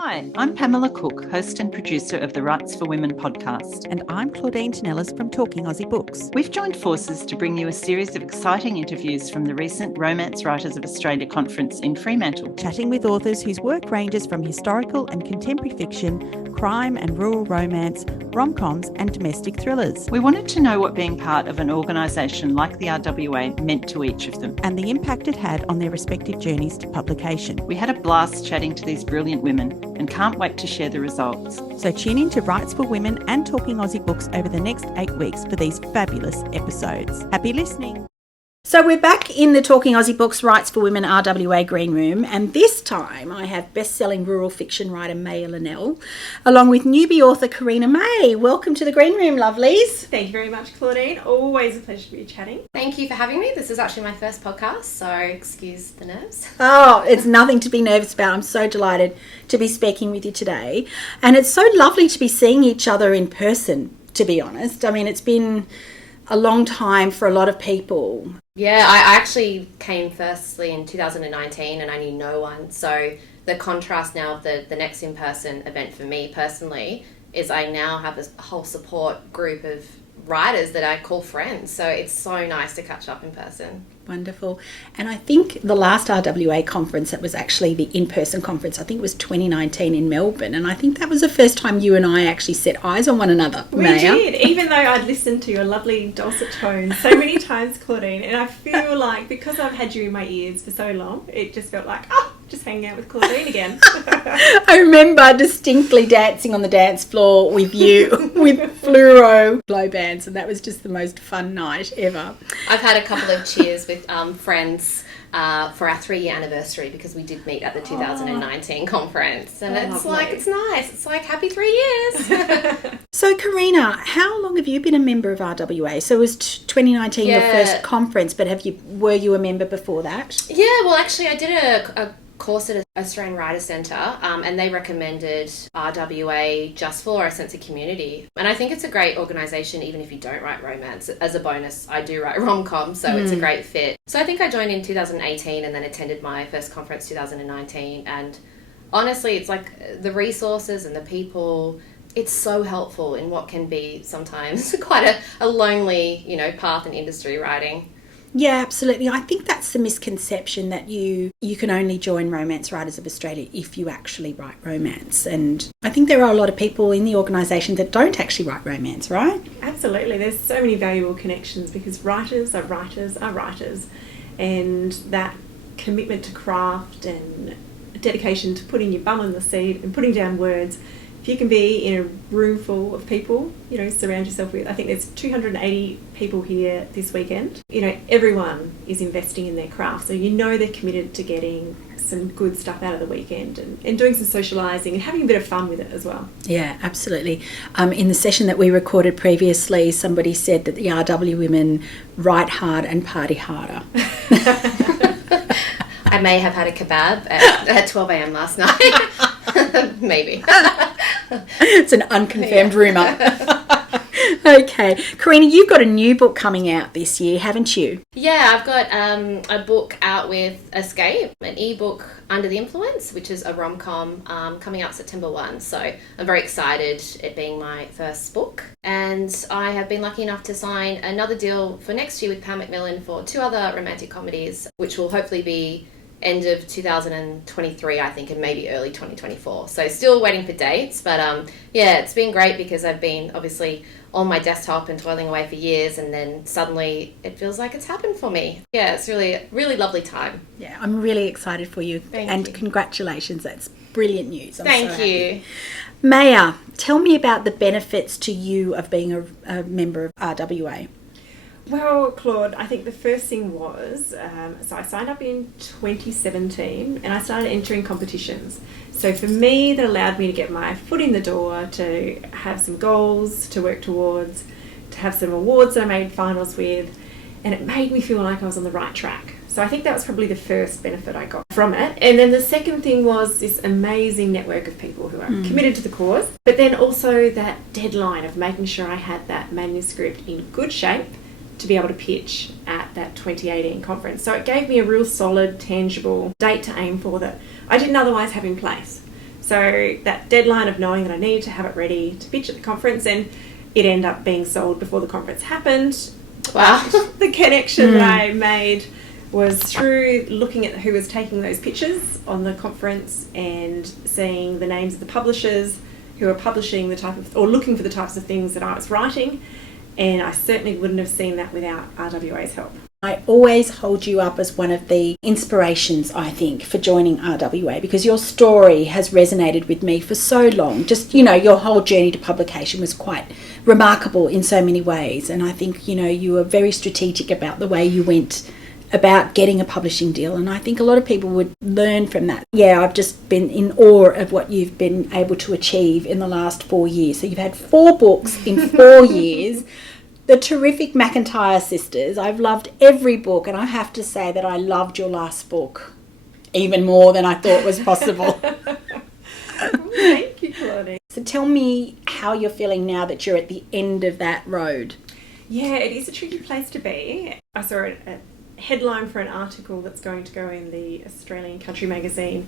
Hi, I'm Pamela Cook, host and producer of the Writes4Women podcast. And I'm Claudine Tinellis from Talking Aussie Books. We've joined forces to bring you a series of exciting interviews from the recent Romance Writers of Australia conference in Fremantle. Chatting with authors whose work ranges from historical and contemporary fiction, crime and rural romance, rom-coms and domestic thrillers. We wanted to know what being part of an organisation like the RWA meant to each of them. And the impact it had on their respective journeys to publication. We had a blast chatting to these brilliant women and can't wait to share the results. So tune in to Writes4Women and Talking Aussie Books over the next 8 weeks for these fabulous episodes. Happy listening. So we're back in the Talking Aussie Books Writes4Women RWA Green Room, and this time I have best-selling rural fiction writer May Linnell, along with newbie author Karina May. Welcome to the Green Room, lovelies. Thank you very much, Claudine. Always a pleasure to be chatting. Thank you for having me. This is actually my first podcast, so excuse the nerves. Oh, it's nothing to be nervous about. I'm so delighted to be speaking with you today. And it's so lovely to be seeing each other in person, to be honest. I mean, it's been a long time for a lot of people. Yeah, I actually came firstly in 2019 and I knew no one. So the contrast now of the next in-person event for me personally is I now have a whole support group of writers that I call friends. So it's so nice to catch up in person. Wonderful. And I think the last RWA conference, that was actually the in-person conference, I think it was 2019 in Melbourne. And I think that was the first time you and I actually set eyes on one another. We did, even though I'd listened to your lovely dulcet tones so many times, Claudine. And I feel like because I've had you in my ears for so long, it just felt like, just hanging out with Claudine again. I remember distinctly dancing on the dance floor with you with fluoro glow bands, and that was just the most fun night ever. I've had a couple of cheers with friends for our 3-year anniversary because we did meet at the 2019 conference, and it's lovely. like, it's nice. It's like happy 3 years. So Karina, how long have you been a member of RWA? So it was 2019 your first conference, but were you a member before that? Yeah, well actually I did a course at Australian Writer Centre, and they recommended RWA just for a sense of community. And I think it's a great organisation even if you don't write romance. As a bonus, I do write rom-com, so it's a great fit. So I think I joined in 2018 and then attended my first conference 2019, and honestly it's like the resources and the people, it's so helpful in what can be sometimes quite a lonely, path in industry writing. Yeah, absolutely. I think that's the misconception that you can only join Romance Writers of Australia if you actually write romance. And I think there are a lot of people in the organisation that don't actually write romance, right? Absolutely. There's so many valuable connections because writers are writers are writers. And that commitment to craft and dedication to putting your bum on the seat and putting down words, if you can be in a room full of people, surround yourself with, I think there's 280 people here this weekend. Everyone is investing in their craft. So they're committed to getting some good stuff out of the weekend and doing some socialising and having a bit of fun with it as well. Yeah, absolutely. In the session that we recorded previously, somebody said that the RW women write hard and party harder. I may have had a kebab at 12 a.m. last night. Maybe. It's an unconfirmed rumour. Okay. Karina, you've got a new book coming out this year, haven't you? Yeah, I've got a book out with Escape, an ebook Under the Influence, which is a rom-com coming out September 1. So I'm very excited, it being my first book. And I have been lucky enough to sign another deal for next year with Pam Macmillan for 2 other romantic comedies, which will hopefully be end of 2023, I think, and maybe early 2024. So still waiting for dates, but it's been great because I've been obviously on my desktop and toiling away for years, and then suddenly it feels like it's happened for me. Yeah, it's really, really lovely time. Yeah, I'm really excited for you. Thank you. Congratulations. That's brilliant news. Thank you. Maya, tell me about the benefits to you of being a member of RWA. Well, Claude, I think the first thing was, so I signed up in 2017 and I started entering competitions. So for me, that allowed me to get my foot in the door, to have some goals to work towards, to have some awards that I made finals with, and it made me feel like I was on the right track. So I think that was probably the first benefit I got from it. And then the second thing was this amazing network of people who are committed to the cause, but then also that deadline of making sure I had that manuscript in good shape to be able to pitch at that 2018 conference. So it gave me a real solid, tangible date to aim for that I didn't otherwise have in place. So that deadline of knowing that I needed to have it ready to pitch at the conference, and it ended up being sold before the conference happened. Wow. The connection that I made was through looking at who was taking those pictures on the conference and seeing the names of the publishers who are publishing the type of, or looking for the types of things that I was writing. And I certainly wouldn't have seen that without RWA's help. I always hold you up as one of the inspirations, I think, for joining RWA, because your story has resonated with me for so long. Just, you know, your whole journey to publication was quite remarkable in so many ways. And I think, you know, you were very strategic about the way you went about getting a publishing deal, and I think a lot of people would learn from that. Yeah, I've just been in awe of what you've been able to achieve in the last 4 years. So you've had 4 books in 4 years. The terrific McIntyre sisters. I've loved every book, and I have to say that I loved your last book even more than I thought was possible. Thank you, Claudine. So tell me how you're feeling now that you're at the end of that road. Yeah, it is a tricky place to be. I saw a headline for an article that's going to go in the Australian Country magazine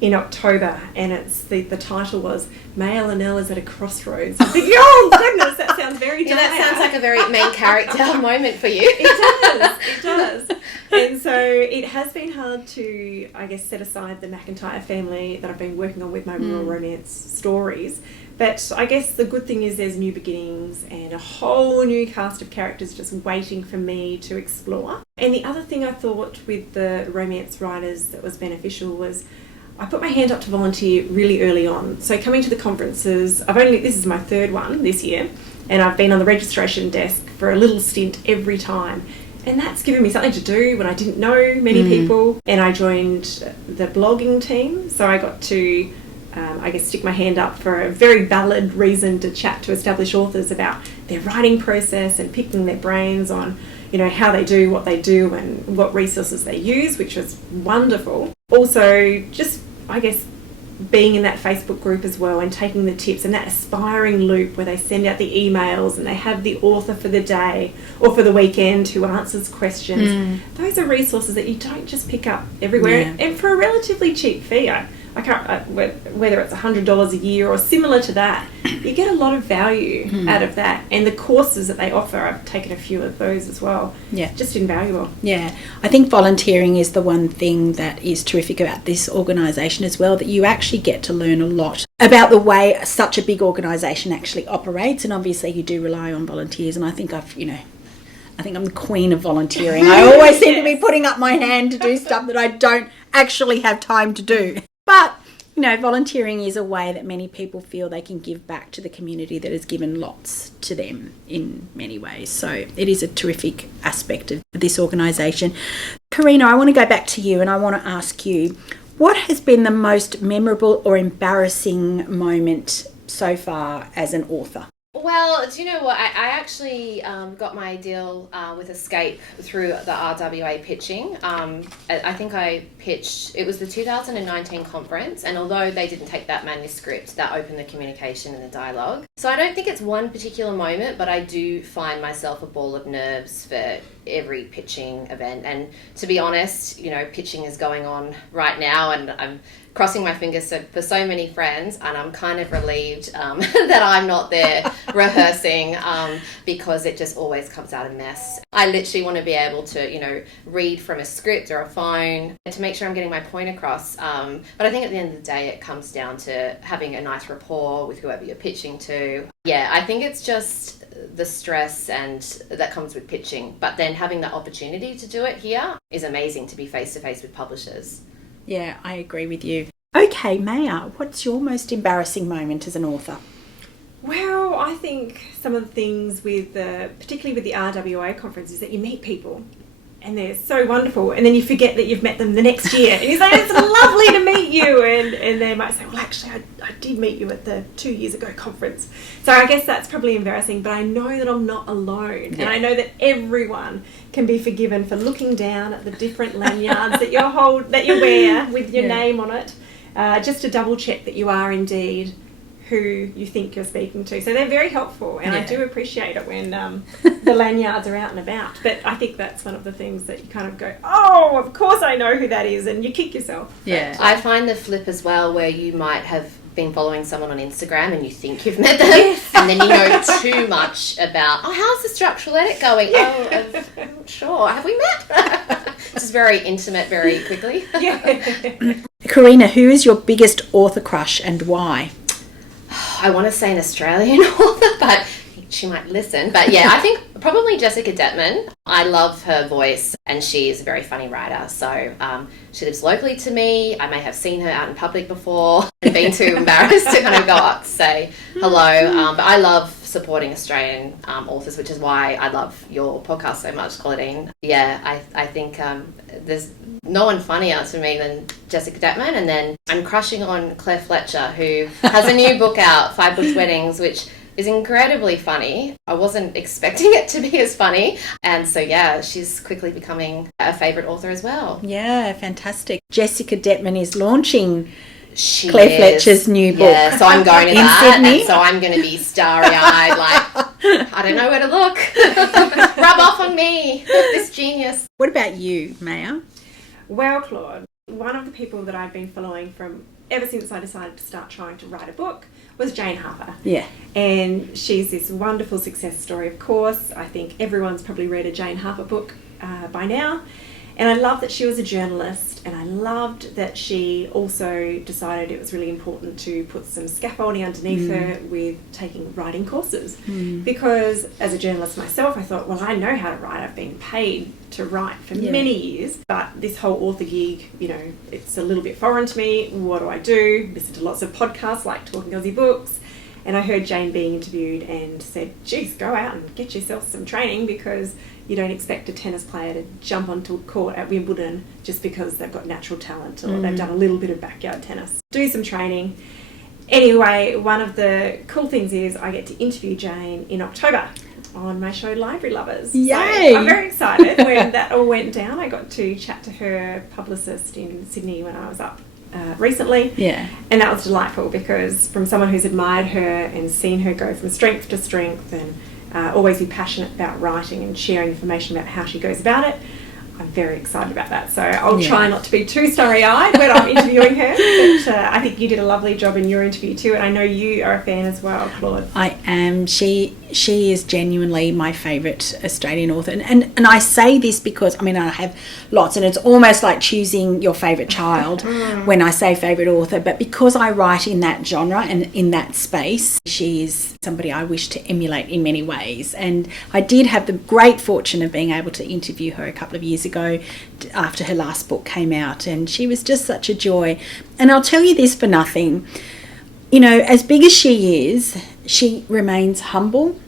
in October, and it's the title was "May Linnell is at a crossroads." I think, oh goodness, that sounds very dire. Yeah, that sounds like a very main character moment for you. It does. And so it has been hard to, I guess, set aside the McIntyre family that I've been working on with my rural romance stories. But I guess the good thing is there's new beginnings and a whole new cast of characters just waiting for me to explore. And the other thing I thought with the romance writers that was beneficial was I put my hand up to volunteer really early on. So coming to the conferences, this is my 3rd one this year, and I've been on the registration desk for a little stint every time. And that's given me something to do when I didn't know many people. And I joined the blogging team, so I got to stick my hand up for a very valid reason to chat to established authors about their writing process and picking their brains on, you know, how they do what they do and what resources they use, which was wonderful. Also, just, I guess, being in that Facebook group as well and taking the tips and that aspiring loop where they send out the emails and they have the author for the day or for the weekend who answers questions. Those are resources that you don't just pick up everywhere, and for a relatively cheap fee. I can't, whether it's $100 a year or similar to that, you get a lot of value out of that. And the courses that they offer, I've taken a few of those as well. Yeah. Just invaluable. Yeah. I think volunteering is the one thing that is terrific about this organisation as well, that you actually get to learn a lot about the way such a big organisation actually operates. And obviously you do rely on volunteers, and I think I'm the queen of volunteering. I always seem to be putting up my hand to do stuff that I don't actually have time to do. But, you know, volunteering is a way that many people feel they can give back to the community that has given lots to them in many ways. So it is a terrific aspect of this organisation. Karina, I want to go back to you and I want to ask you, what has been the most memorable or embarrassing moment so far as an author? Well, do you know what? I actually got my deal with Escape through the RWA pitching. I think I pitched, it was the 2019 conference, and although they didn't take that manuscript, that opened the communication and the dialogue. So I don't think it's one particular moment, but I do find myself a ball of nerves for every pitching event. And to be honest, you know, pitching is going on right now, and I'm crossing my fingers for so many friends, and I'm kind of relieved that I'm not there rehearsing because it just always comes out a mess. I literally want to be able to, you know, read from a script or a phone to make sure I'm getting my point across. But I think at the end of the day, it comes down to having a nice rapport with whoever you're pitching to. Yeah, I think it's just the stress and that comes with pitching, but then having the opportunity to do it here is amazing, to be face to face with publishers. Yeah, I agree with you. Okay, Maya, what's your most embarrassing moment as an author? Well, I think some of the things with particularly with the RWA conference, is that you meet people and they're so wonderful, and then you forget that you've met them the next year, and you say, it's lovely to meet you, and they might say, well, actually, I did meet you at the 2 years ago conference. So I guess that's probably embarrassing, but I know that I'm not alone, and I know that everyone can be forgiven for looking down at the different lanyards that you wear with your name on it, just to double check that you are indeed who you think you're speaking to. So they're very helpful, and I do appreciate it when the lanyards are out and about. But I think that's one of the things that you kind of go, oh, of course I know who that is, and you kick yourself. Yeah. I find the flip as well, where you might have been following someone on Instagram and you think you've met them, and then you know too much about, how's the structural edit going? I'm not sure. Have we met? Just very intimate very quickly. Karina, who is your biggest author crush and why? I want to say an Australian author, but she might listen. But yeah, I think probably Jessica Detman. I love her voice and she is a very funny writer. So she lives locally to me. I may have seen her out in public before and been too embarrassed to kind of go up to say hello. But I love supporting Australian authors, which is why I love your podcast so much, Claudine. Yeah, I think there's no one funnier to me than Jessica Detman. And then I'm crushing on Claire Fletcher, who has a new book out, 5 Bush Weddings, which is incredibly funny. I wasn't expecting it to be as funny. And so, yeah, she's quickly becoming a favourite author as well. Yeah, fantastic. Jessica Detman is launching Claire Fletcher's new book. Yeah, so I'm going to that. Sydney. And so I'm going to be starry-eyed, like, I don't know where to look. Rub off on me, this genius. What about you, Maya? Well, Claude, one of the people that I've been following from ever since I decided to start trying to write a book was Jane Harper. Yeah. And she's this wonderful success story, of course. I think everyone's probably read a Jane Harper book by now. And I love that she was a journalist, and I loved that she also decided it was really important to put some scaffolding underneath her with taking writing courses. Because as a journalist myself, I thought, well, I know how to write. I've been paid to write for many years, but this whole author gig, you know, it's a little bit foreign to me. What do I do? Listen to lots of podcasts like Talking Aussie Books. And I heard Jane being interviewed and said, geez, go out and get yourself some training, because you don't expect a tennis player to jump onto a court at Wimbledon just because they've got natural talent or they've done a little bit of backyard tennis. Do some training. Anyway, one of the cool things is I get to interview Jane in October on my show Library Lovers. Yay! So I'm very excited. When that all went down, I got to chat to her publicist in Sydney when I was up recently. Yeah. And that was delightful, because from someone who's admired her and seen her go from strength to strength and always be passionate about writing and sharing information about how she goes about it, I'm very excited about that. So I'll try not to be too starry-eyed when I'm interviewing her. But I think you did a lovely job in your interview too, and I know you are a fan as well, Claude. I am. She is genuinely my favourite Australian author. And I say this because, I mean, I have lots, and it's almost like choosing your favourite child when I say favourite author. But because I write in that genre and in that space, she is somebody I wish to emulate in many ways. And I did have the great fortune of being able to interview her a couple of years ago after her last book came out, and she was just such a joy. And I'll tell you this for nothing, you know, as big as she is, she remains humble,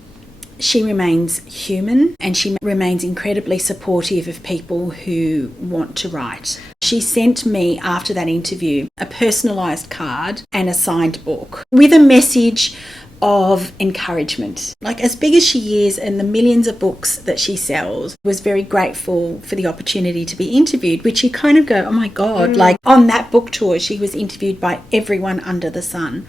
she remains human, and she remains incredibly supportive of people who want to write. She sent me, after that interview, a personalised card and a signed book with a message of encouragement. Like, as big as she is and the millions of books that she sells, was very grateful for the opportunity to be interviewed, which you kind of go, oh my God, like on that book tour, she was interviewed by everyone under the sun,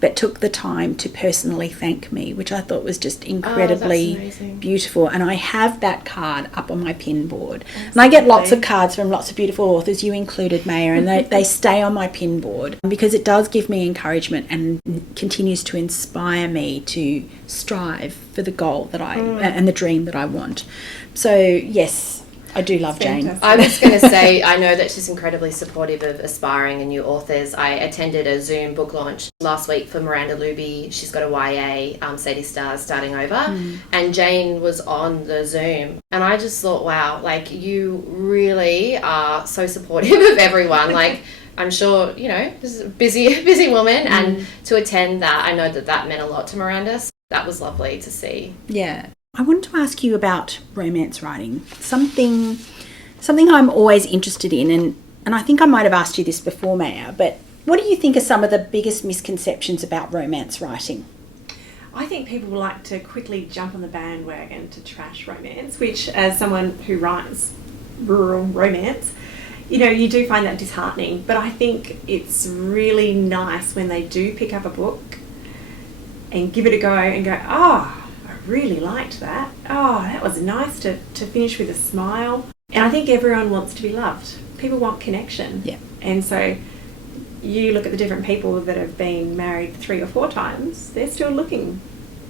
but took the time to personally thank me, which I thought was just incredibly beautiful. And I have that card up on my pin board. And I get lots of cards from lots of beautiful authors, you included, Maya, and they stay on my pin board because it does give me encouragement and continues to inspire me to strive for the goal that I and the dream that I want. So yes, I do love Jane. I was going to say, I know that she's incredibly supportive of aspiring and new authors. I attended a Zoom book launch last week for Miranda Luby. She's got a YA, Sadie Stars, starting over. And Jane was on the Zoom. And I just thought, wow, like, you really are so supportive of everyone. Like, I'm sure, you know, this is a busy woman. And to attend that, I know that meant a lot to Miranda. So that was lovely to see. Yeah. I wanted to ask you about romance writing, something I'm always interested in, and I think I might have asked you this before, Maya, but what do you think are some of the biggest misconceptions about romance writing? I think people like to quickly jump on the bandwagon to trash romance, which, as someone who writes rural romance, you know, you do find that disheartening. But I think it's really nice when they do pick up a book and give it a go and go, oh, really liked that. Oh, that was nice to finish with a smile. And I think everyone wants to be loved. People want connection. Yeah. And so you look at the different people that have been married 3 or 4 times, they're still looking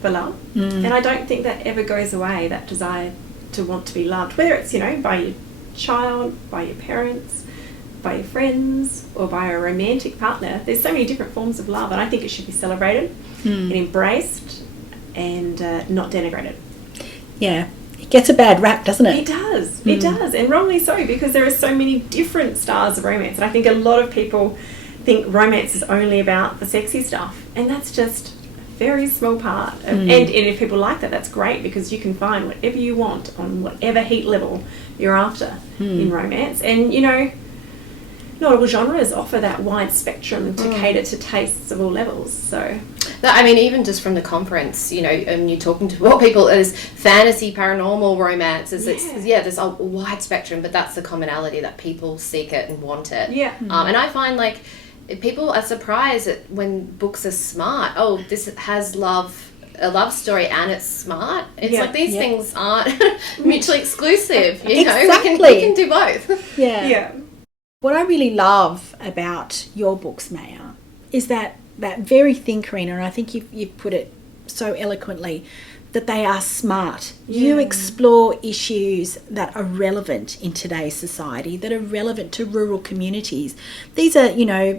for love. And I don't think that ever goes away, that desire to want to be loved, whether it's, by your child, by your parents, by your friends, or by a romantic partner. There's so many different forms of love, and I think it should be celebrated and embraced and not denigrated. Yeah. It gets a bad rap, doesn't it? It does. It does, and wrongly so, because there are so many different styles of romance. And I think a lot of people think romance is only about the sexy stuff, and that's just a very small part. And if people like that, that's great, because you can find whatever you want on whatever heat level you're after in romance. And, not all genres offer that wide spectrum to cater to tastes of all levels. So, I mean, even just from the conference, and you're talking to more people, there's fantasy, paranormal, romance. There's a wide spectrum, but that's the commonality, that people seek it and want it. Yeah. And I find, like, people are surprised at when books are smart. Oh, this has a love story and it's smart. It's like these things aren't mutually exclusive. Exactly. We can do both. Yeah. What I really love about your books, Maya, is that very thing, Karina, and I think you've put it so eloquently, that they are smart. You explore issues that are relevant in today's society, that are relevant to rural communities. These are,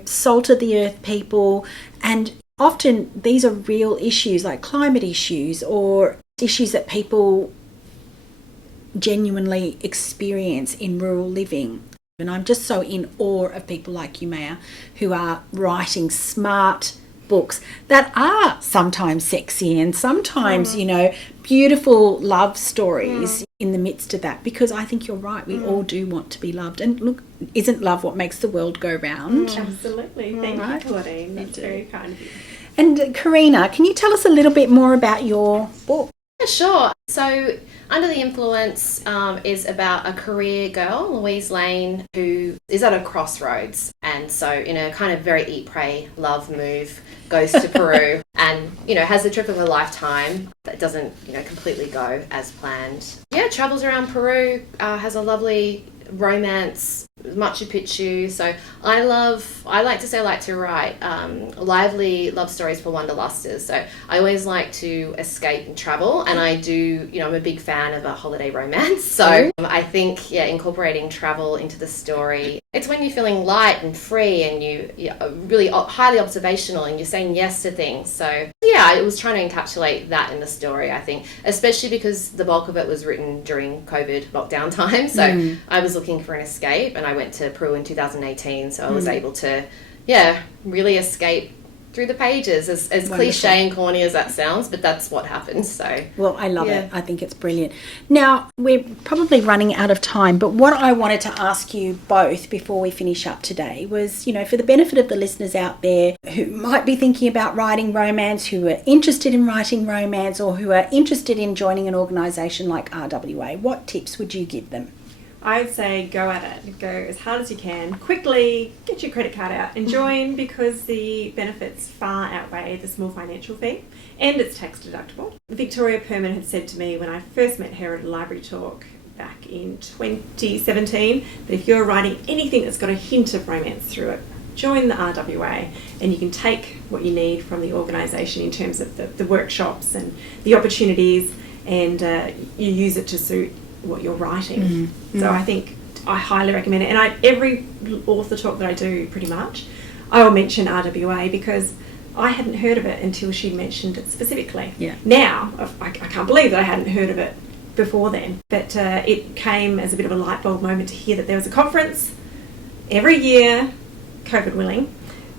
salt of the earth people, and often these are real issues, like climate issues or issues that people genuinely experience in rural living. And I'm just so in awe of people like you, Maya, who are writing smart books that are sometimes sexy and sometimes, beautiful love stories in the midst of that. Because I think you're right, we all do want to be loved. And look, isn't love what makes the world go round? Absolutely. Thank you, Claudine. That's very kind of you. And Karina, can you tell us a little bit more about your book? Yeah, sure. So, Under the Influence is about a career girl, Louise Lane, who is at a crossroads, and so in a kind of very eat, pray, love move, goes to Peru and, has the trip of a lifetime that doesn't, completely go as planned. Yeah, travels around Peru, has a lovely romance, Machu Picchu. So I like to write lively love stories for wanderlusters. So I always like to escape and travel, and I do, I'm a big fan of a holiday romance. So I think, incorporating travel into the story, it's when you're feeling light and free and you're really highly observational and you're saying yes to things. So I was trying to encapsulate that in the story, I think, especially because the bulk of it was written during COVID lockdown time. So I was looking for an escape, and I went to Peru in 2018, so I was able to really escape through the pages, as cliche and corny as that sounds, but that's what happens. So well, I love it. I think it's brilliant. Now, we're probably running out of time, but what I wanted to ask you both before we finish up today was, for the benefit of the listeners out there who might be thinking about writing romance, who are interested in writing romance, or who are interested in joining an organisation like RWA, what tips would you give them? I'd say go at it. Go as hard as you can. Quickly get your credit card out and join, because the benefits far outweigh the small financial fee, and it's tax deductible. Victoria Perman had said to me when I first met her at a library talk back in 2017 that if you're writing anything that's got a hint of romance through it, join the RWA, and you can take what you need from the organisation in terms of the workshops and the opportunities, and you use it to suit what you're writing. So I think I highly recommend it. And every author talk that I do, pretty much, I will mention RWA, because I hadn't heard of it until she mentioned it specifically. Now, I can't believe that I hadn't heard of it before then. But it came as a bit of a light bulb moment to hear that there was a conference every year, COVID willing,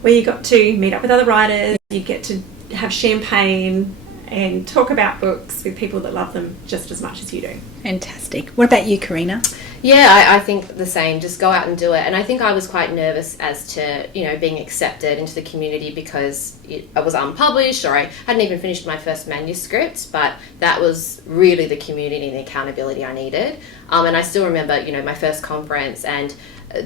where you got to meet up with other writers, you get to have champagne and talk about books with people that love them just as much as you do. Fantastic. What about you, Karina? Yeah, I think the same. Just go out and do it. And I think I was quite nervous as to, being accepted into the community, because I was unpublished, or I hadn't even finished my first manuscript, but that was really the community and the accountability I needed. And I still remember, my first conference, and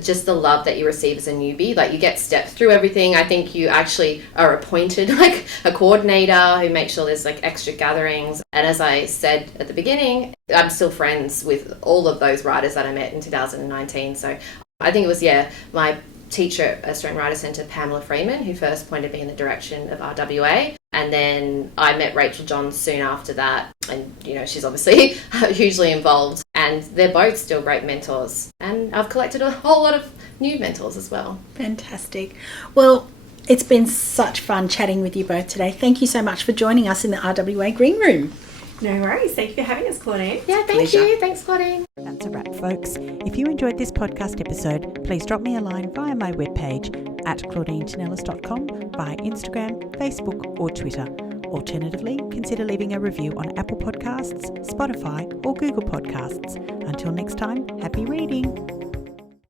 just the love that you receive as a newbie. Like, you get stepped through everything. I think you actually are appointed like a coordinator who makes sure there's like extra gatherings. And as I said at the beginning, I'm still friends with all of those writers that I met in 2019. So I think it was, my teacher at Australian Writer Centre, Pamela Freeman, who first pointed me in the direction of RWA. And then I met Rachel Johns soon after that. And, you know, she's obviously hugely involved. And they're both still great mentors. And I've collected a whole lot of new mentors as well. Fantastic. Well, it's been such fun chatting with you both today. Thank you so much for joining us in the RWA Green Room. No worries. Thank you for having us, Claudine. Yeah, thank you. Thanks, Claudine. That's a wrap, folks. If you enjoyed this podcast episode, please drop me a line via my webpage at claudinetinellis.com, via Instagram, Facebook or Twitter. Alternatively, consider leaving a review on Apple Podcasts, Spotify or Google Podcasts. Until next time, happy reading.